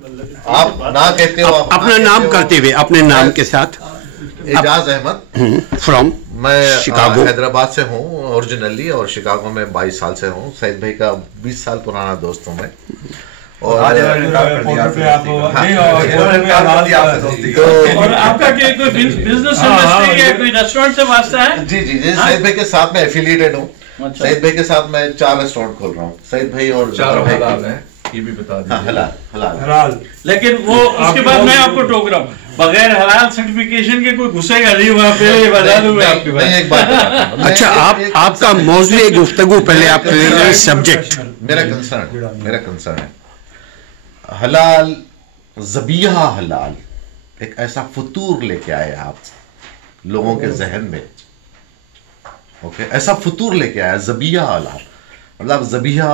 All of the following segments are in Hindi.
आप ना कहते हो, अपना नाम करते हुए, अपने नाम के साथ। एजाज अहमद फ्रॉम, मैं शिकागो, हैदराबाद से हूँ ओरिजिनली, और शिकागो में 22 साल से हूँ। सईद भाई का 20 साल पुराना दोस्त हूँ मैं। और आपका कोई बिजनेस इंडस्ट्री, कोई रेस्टोरेंट से वास्ता है? जी जी जी, सईद भाई के साथ मैं एफिलिएटेड हूँ। सईद भाई के साथ मैं 4 रेस्टोरेंट खोल रहा हूँ। सईद भाई और चारों हलाल हैं, ये भी बता दीजिए। हलाल हलाल हलाल। लेकिन वो उसके बाद मैं आपको टोक रहा हूँ, बगैर हलाल सर्टिफिकेशन के कोई घुसेगा नहीं वहाँ पे, ये बता दूं मैं आपके बारे में। एक बात अच्छा, आपका मौजूद गुफ्तगू, पहले आप सब्जेक्ट। मेरा कंसर्न है हलाल, ज़बीहा हलाल एक ऐसा फतूर लेके आए आप लोगों के जहन में। ओके, ऐसा फतूर लेके आया ज़बीहा हलाल, मतलब ज़बीहा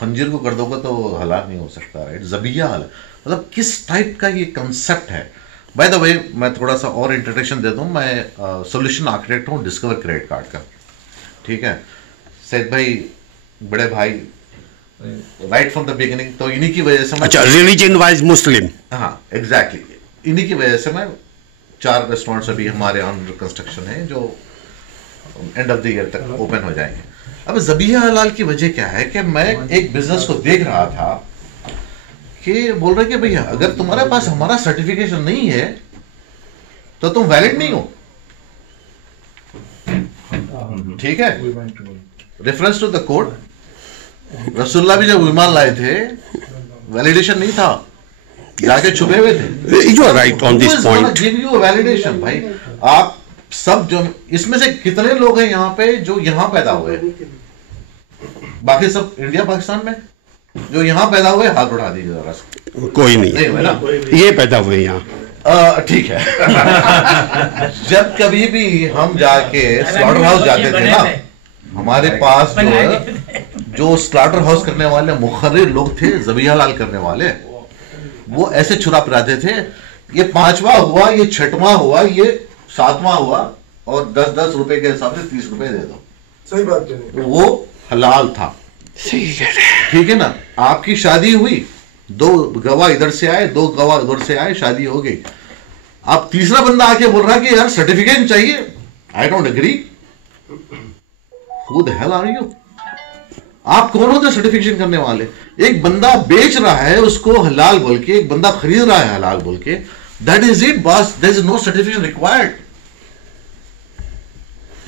खंजीर को कर दोगे तो हलाल नहीं हो सकता, राइट? ज़बीहा हलाल मतलब किस टाइप का ये कंसेप्ट है? बाय द वे, मैं थोड़ा सा और इंट्रोडक्शन दे दूं। मैं सॉल्यूशन आर्किटेक्ट हूं डिस्कवर क्रेडिट कार्ड का, ठीक है? सईद भाई बड़े भाई, राइट फ्रॉम द बिगिनिंग, तो इन्हीं की वजह से मैं, अच्छा, रिलीजन वाइज मुस्लिम। हाँ एग्जैक्टली, इन्हीं की वजह से मैं 4 रेस्टोरेंट्स अभी हमारे अंडर कंस्ट्रक्शन है जो एंड ऑफ द ईयर तक ओपन हो जाएंगे। अब ज़बीहा हलाल की वजह क्या है कि मैं एक बिजनेस को देख रहा था कि बोल रहे कि भैया अगर तुम्हारे पास हमारा सर्टिफिकेशन नहीं है तो तुम वैलिड नहीं हो, ठीक है? रेफरेंस टू द कोड, रसूलुल्लाह भी जब ईमान लाए थे वैलिडेशन नहीं था, जाके छुपे हुए थे। You are right on this point. Give you validation भाई। आप सब जो इसमें से कितने लोग हैं यहाँ पे जो यहाँ पैदा हुए, बाकी सब इंडिया पाकिस्तान में, जो यहाँ पैदा हुए हाथ उठा दीजिए जरा सा। कोई नहीं हुए ना, ये पैदा हुए यहाँ, ठीक है। जब कभी भी हम जाके स्लॉटर हाउस जाते थे ना, हमारे पास जो स्लॉटर हाउस करने वाले मुखर्रिर लोग थे, ज़बीहा हलाल करने वाले, वो ऐसे छुरा पिराते थे, ये 5वां हुआ, ये 6वां हुआ, ये 7वां हुआ, और 10-10 रुपए के हिसाब से 30 रुपए दे दो। सही बात है, वो हलाल था, ठीक है ना? आपकी शादी हुई, 2 गवाह इधर से आए, 2 गवाह उधर से आए, शादी हो गई। अब तीसरा बंदा आके बोल रहा है कि यार सर्टिफिकेट चाहिए। I don't agree. Who the hell are you? आप कौन होते सर्टिफिकेशन करने वाले? एक बंदा बेच रहा है उसको हलाल बोल के, एक बंदा खरीद रहा है हलाल बोल के, that is it boss, there is no certification required.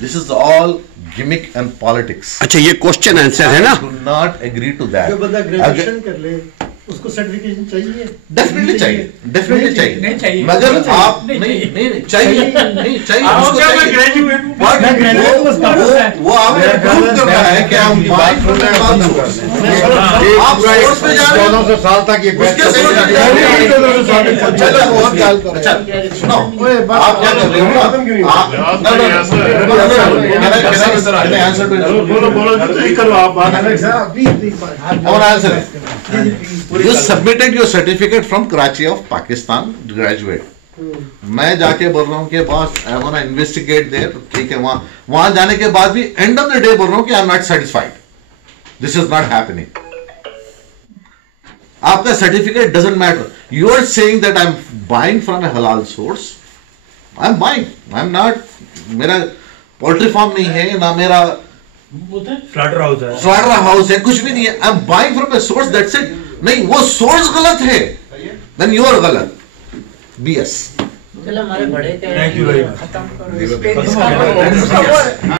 This is all gimmick and politics. अच्छा, ये क्वेश्चन आंसर है ना? Do not agree to that. जो बंदा ग्रेजुएशन कर ले उसको सर्टिफिकेशन चाहिए? डेफिनेटली चाहिए, डेफिनेटली चाहिए, नहीं चाहिए, मगर आप नहीं चाहिए, नहीं चाहिए उसको चाहिए। वो आपने प्रूव करना है कि हम बात कर रहे हैं। आप सोर्स पे जा रहे हैं 1400 साल तक ये उसके सोर्स पे जा रहे हैं। चलो और क्या, अच्छा सुनो, आप क्या कर रहे हो? आप आंसर बोलो आप और answer You submitted your certificate from Karachi of Pakistan, graduate. मैं जाके बोल रहा हूँ कि boss I want to investigate there, ठीक है? वहां जाने के बाद भी एंड ऑफ द डे बोल रहा हूँ कि I am not satisfied, this is not happening. आपका certificate doesn't matter. You are saying that I am buying from a हलाल source. I am buying, I am not, मेरा पोल्ट्री फार्म नहीं है ना, मेरा स्लॉटर हाउस है, कुछ भी नहीं है। आई am buying from a source, that's it. नहीं, वो सोर्स गलत है, देन यू आर गलत। BS। हमारे बड़े थैंक यू वेरी मच।